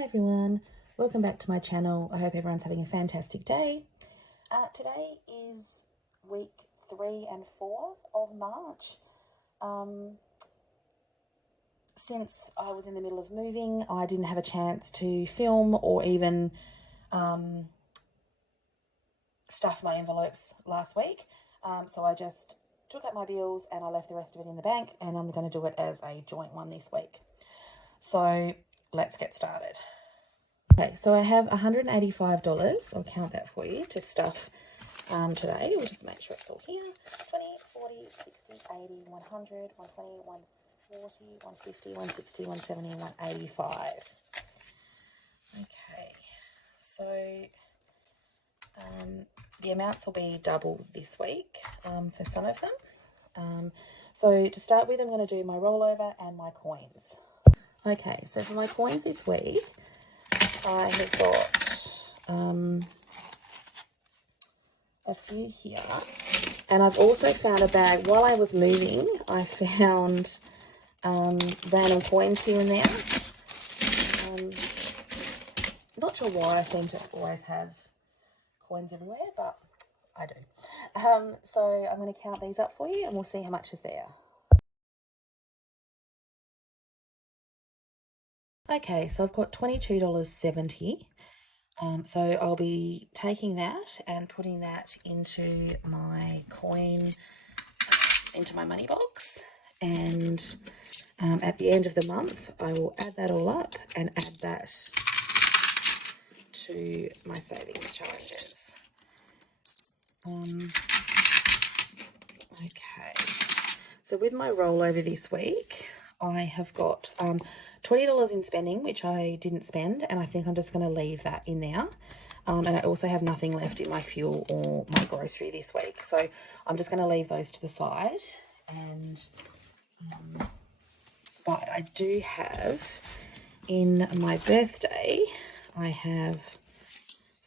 Hi everyone, welcome back to my channel. I hope everyone's having a fantastic day. Today is week 3 and 4 of March. Since I was in the middle of moving, I didn't have a chance to film or even stuff my envelopes last week. So I just took out my bills and I left the rest of it in the bank, and I'm going to do it as a joint one this week. So let's get started. Okay, so I have $185. I'll count that for you to stuff today. We'll just make sure it's all here. 20, 40, 60, 80, 100, 120, 140, 150, 160, 170, 185. Okay, so the amounts will be double this week for some of them. So to start with, I'm going to do my rollover and my coins. Okay, so for my coins this week, I have got a few here, and I've also found a bag. While I was moving, I found random coins here and there. Not sure why I seem to always have coins everywhere, but I do. So I'm going to count these up for you and we'll see how much is there. Okay, so I've got $22.70. So I'll be taking that and putting that into my into my money box. And at the end of the month, I will add that all up and add that to my savings charges. Okay, so with my rollover this week, I have got $20 in spending, which I didn't spend, and I think I'm just going to leave that in there. And I also have nothing left in my fuel or my grocery this week, so I'm just going to leave those to the side. And but I do have, in my birthday, I have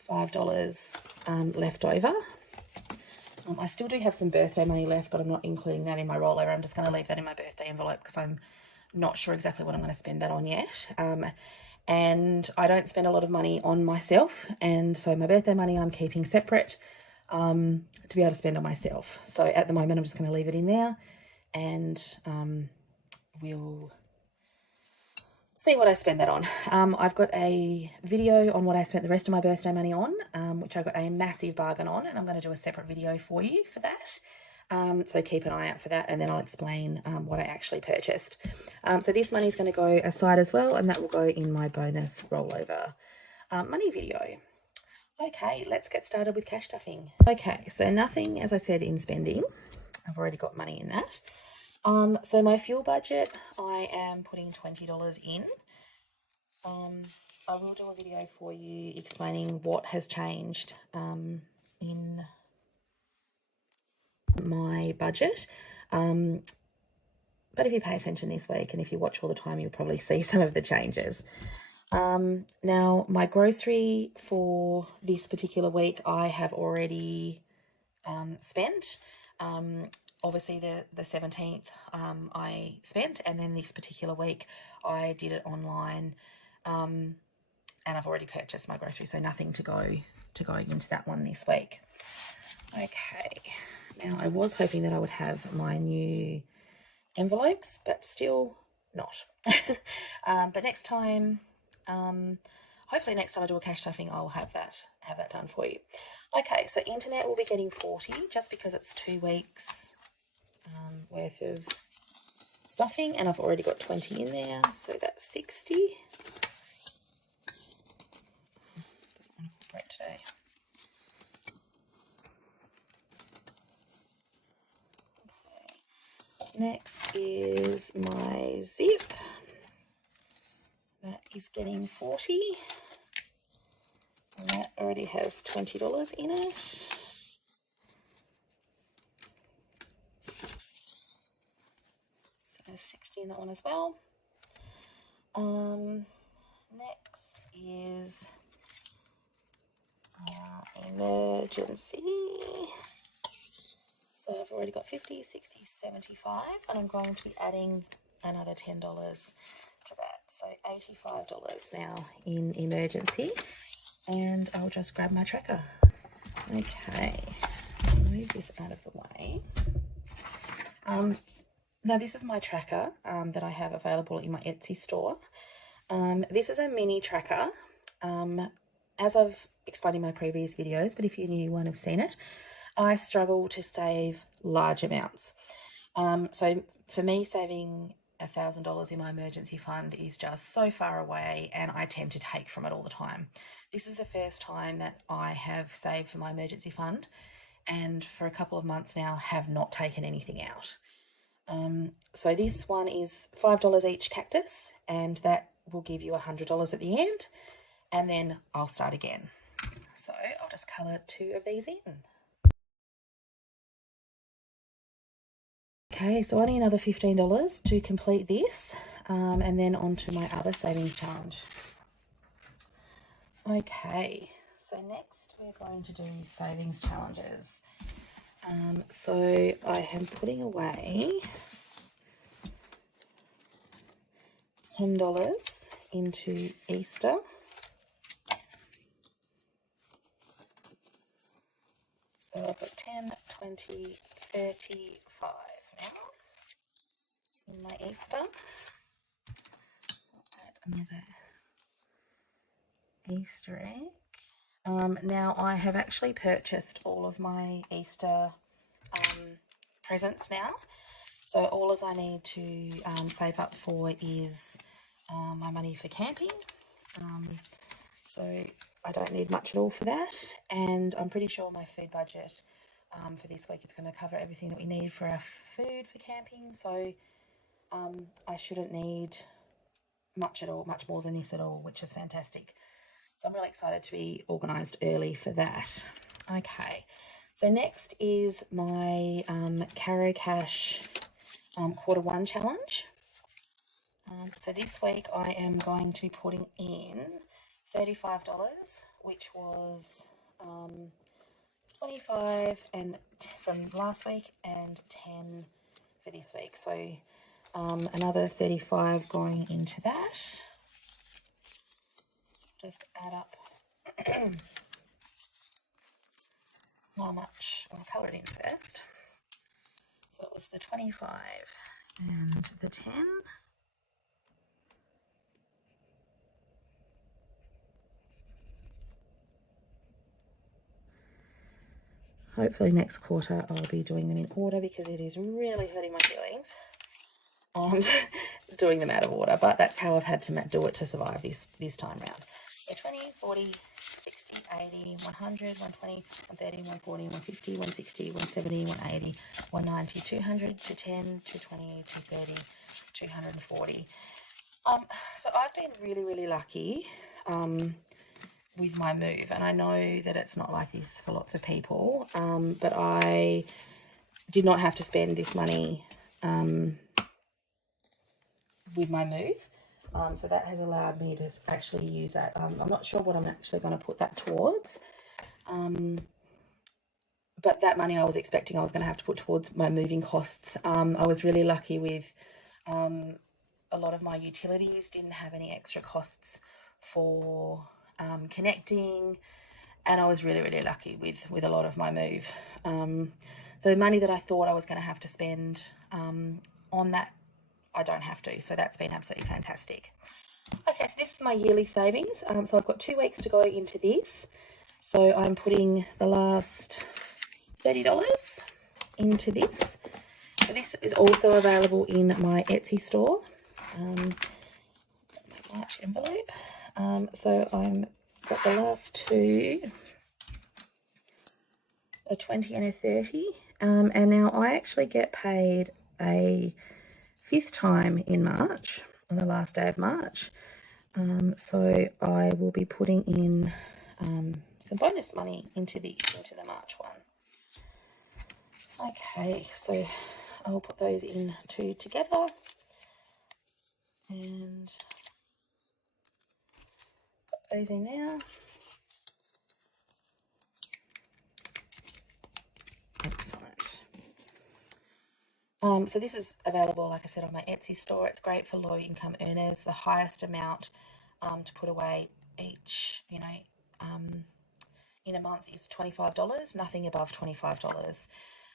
$5 left over. I still do have some birthday money left, but I'm not including that in my rollover. I'm just going to leave that in my birthday envelope because I'm not sure exactly what I'm going to spend that on yet. And I don't spend a lot of money on myself, and so my birthday money I'm keeping separate to be able to spend on myself. So at the moment I'm just going to leave it in there, and we'll see what I spend that on. I've got a video on what I spent the rest of my birthday money on, which I got a massive bargain on, and I'm going to do a separate video for you for that. So keep an eye out for that, and then I'll explain what I actually purchased. So this money is going to go aside as well, and that will go in my bonus rollover money video. Okay, let's get started with cash stuffing. Okay, so nothing, as I said, in spending. I've already got money in that. So my fuel budget, I am putting $20 in. I will do a video for you explaining what has changed in my budget. But if you pay attention this week and if you watch all the time, you'll probably see some of the changes. Now, my grocery for this particular week, I have already spent. Obviously, the 17th I spent, and then this particular week I did it online, and I've already purchased my grocery, so nothing to go into that one this week. Okay, now I was hoping that I would have my new envelopes, but still not. But next time, hopefully next time I do a cash stuffing, I'll have that done for you. Okay, so internet will be getting 40 just because it's 2 weeks worth of stuffing, and I've already got 20 in there, so that's 60. Doesn't want to cooperate today. Next is my zip. That is getting 40. And that already has $20 in it. So there's 60 in that one as well. Next is emergency. So I've already got 50, 60, 75, and I'm going to be adding another $10 to that. So $85 now in emergency, and I'll just grab my tracker. Okay, I'll move this out of the way. Now this is my tracker that I have available in my Etsy store. This is a mini tracker. As I've explained in my previous videos, but if you're new, you won't have seen it, I struggle to save large amounts. So for me, saving $1,000 in my emergency fund is just so far away, and I tend to take from it all the time. This is the first time that I have saved for my emergency fund, and for a couple of months now have not taken anything out. So this one is $5 each cactus, and that will give you $100 at the end, and then I'll start again. So I'll just colour 2 of these in. Okay, so I need another $15 to complete this, and then on to my other savings challenge. Okay, so next we're going to do savings challenges. So I am putting away $10 into Easter. So I've got 10, 20, 35 now in my Easter. I'll add another Easter egg. Now I have actually purchased all of my Easter presents now. So all as I need to save up for is my money for camping. So I don't need much at all for that, and I'm pretty sure my food budget for this week is going to cover everything that we need for our food for camping. So I shouldn't need much more than this at all, which is fantastic. So I'm really excited to be organised early for that. Okay, so next is my Caro Cash Q1 challenge. So this week I am going to be putting in $35, which was 25 and from last week and 10 for this week. So another 35 going into that. So just add up how much. I'll colour it in first. So it was the 25 and the 10. Hopefully next quarter I'll be doing them in order, because it is really hurting my feelings doing them out of order, but that's how I've had to do it to survive this time round. So 20, 40, 60, 80, 100, 120, 130, 140, 150, 160, 170, 180, 190, 200, 210, 220, 230, 240. So I've been really, really lucky with my move, and I know that it's not like this for lots of people, but I did not have to spend this money with my move, so that has allowed me to actually use that. I'm not sure what I'm actually going to put that towards, but that money I was expecting I was going to have to put towards my moving costs. I was really lucky with a lot of my utilities didn't have any extra costs for connecting, and I was really, really lucky with a lot of my move. So money that I thought I was going to have to spend on that, I don't have to, so that's been absolutely fantastic. Okay, so this is my yearly savings. So I've got 2 weeks to go into this, so I'm putting the last $30 into this. So this is also available in my Etsy store. Large envelope. So I'm got the last 2, a 20 and a 30, and now I actually get paid a 5th time in March, on the last day of March. So I will be putting in some bonus money into the March one. Okay, so I'll put those in 2 together, and put those in there. Excellent. So this is available, like I said, on my Etsy store. It's great for low income earners. The highest amount to put away each, in a month is $25, nothing above $25.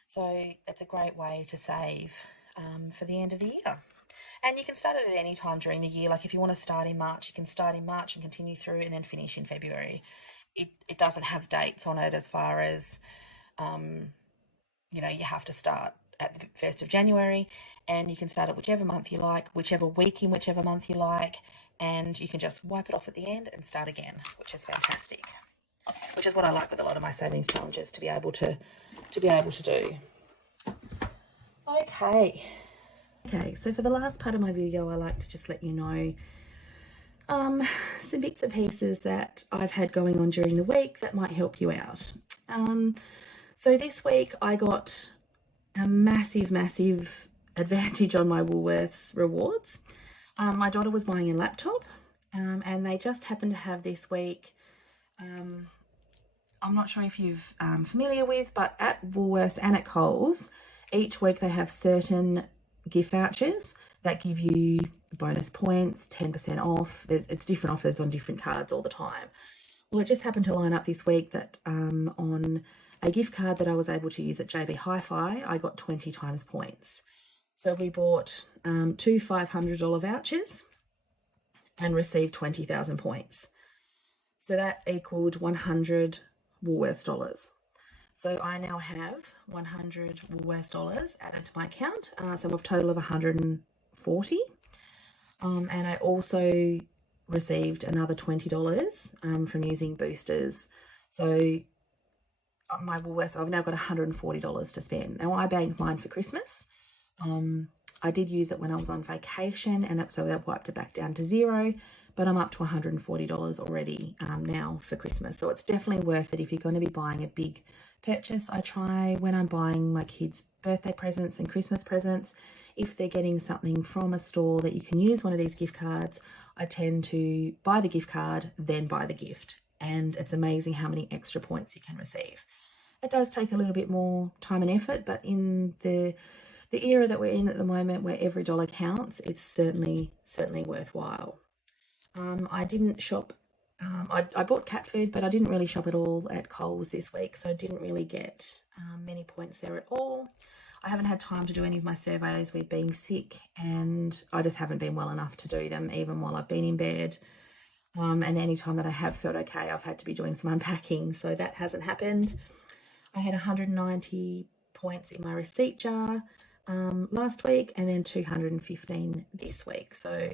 So it's a great way to save for the end of the year. And you can start it at any time during the year. Like if you want to start in March, you can start in March and continue through and then finish in February. It doesn't have dates on it as far as, you have to start at the 1st of January, and you can start it whichever month you like, whichever week in whichever month you like, and you can just wipe it off at the end and start again, which is fantastic. Which is what I like with a lot of my savings challenges, to be able to do. Okay, so for the last part of my video, I like to just let you know some bits and pieces that I've had going on during the week that might help you out. So this week I got a massive advantage on my Woolworths rewards. My daughter was buying a laptop, and they just happened to have this week, I'm not sure if you're familiar with, but at Woolworths and at Coles, each week they have certain gift vouchers that give you bonus points, 10% off. It's different offers on different cards all the time. Well, it just happened to line up this week that on a gift card that I was able to use at JB Hi-Fi, I got 20 times points. So we bought two $500 vouchers and received 20,000 points. So that equaled 100 Woolworths dollars. So I now have 100 Woolworths dollars added to my account, so a total of 140. And I also received another $20 from using boosters. So my Woolworths, I've now got $140 to spend. Now I banked mine for Christmas. I did use it when I was on vacation, and so that wiped it back down to zero, but I'm up to $140 already now for Christmas. So it's definitely worth it if you're going to be buying a big purchase. I try, when I'm buying my kids' birthday presents and Christmas presents, if they're getting something from a store that you can use one of these gift cards, I tend to buy the gift card, then buy the gift. And it's amazing how many extra points you can receive. It does take a little bit more time and effort, but in the era that we're in at the moment, where every dollar counts, it's certainly worthwhile. I didn't shop. I bought cat food, but I didn't really shop at all at Coles this week, so I didn't really get many points there at all. I haven't had time to do any of my surveys with being sick, and I just haven't been well enough to do them, even while I've been in bed. And any time that I have felt okay, I've had to be doing some unpacking, so that hasn't happened. I had 190 points in my receipt jar last week, and then 215 this week, so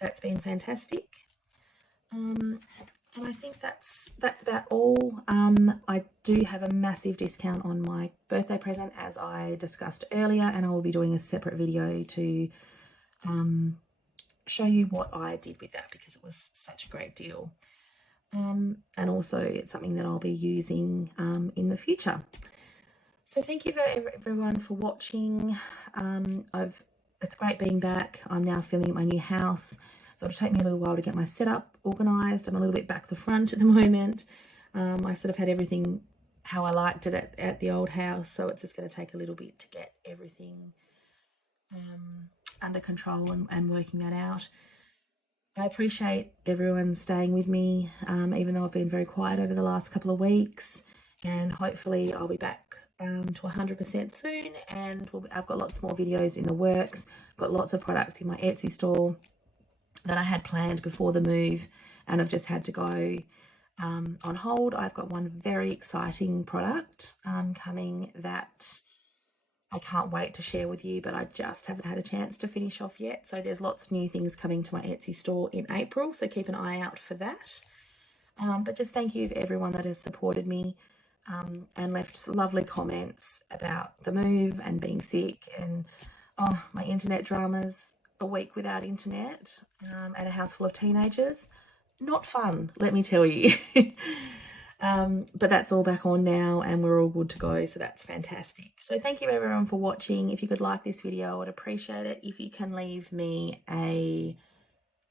that's been fantastic. And I think that's about all. I do have a massive discount on my birthday present, as I discussed earlier, and I will be doing a separate video to show you what I did with that, because it was such a great deal. And also it's something that I'll be using in the future. So thank you everyone for watching. It's great being back. I'm now filming at my new house, so it'll take me a little while to get my setup organised. I'm a little bit back the front at the moment. I sort of had everything how I liked it at the old house, so it's just going to take a little bit to get everything under control and working that out. I appreciate everyone staying with me, even though I've been very quiet over the last couple of weeks, and hopefully I'll be back to 100% soon, and I've got lots more videos in the works. I've got lots of products in my Etsy store that I had planned before the move, and I've just had to go on hold. I've got one very exciting product coming that I can't wait to share with you, but I just haven't had a chance to finish off yet. So there's lots of new things coming to my Etsy store in April, so keep an eye out for that. But just thank you to everyone that has supported me and left lovely comments about the move and being sick, and my internet dramas, a week without internet, and a house full of teenagers. Not fun, let me tell you. But that's all back on now, and we're all good to go, so that's fantastic. So thank you everyone for watching. If you could like this video, I'd appreciate it. If you can leave me a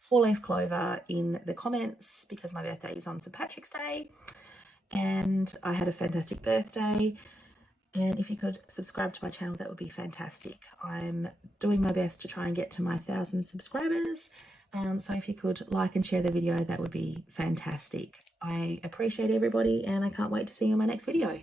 4-leaf clover in the comments, because my birthday is on St. Patrick's Day and I had a fantastic birthday. And if you could subscribe to my channel, that would be fantastic. I'm doing my best to try and get to my 1,000 subscribers. So if you could like and share the video, that would be fantastic. I appreciate everybody, and I can't wait to see you in my next video.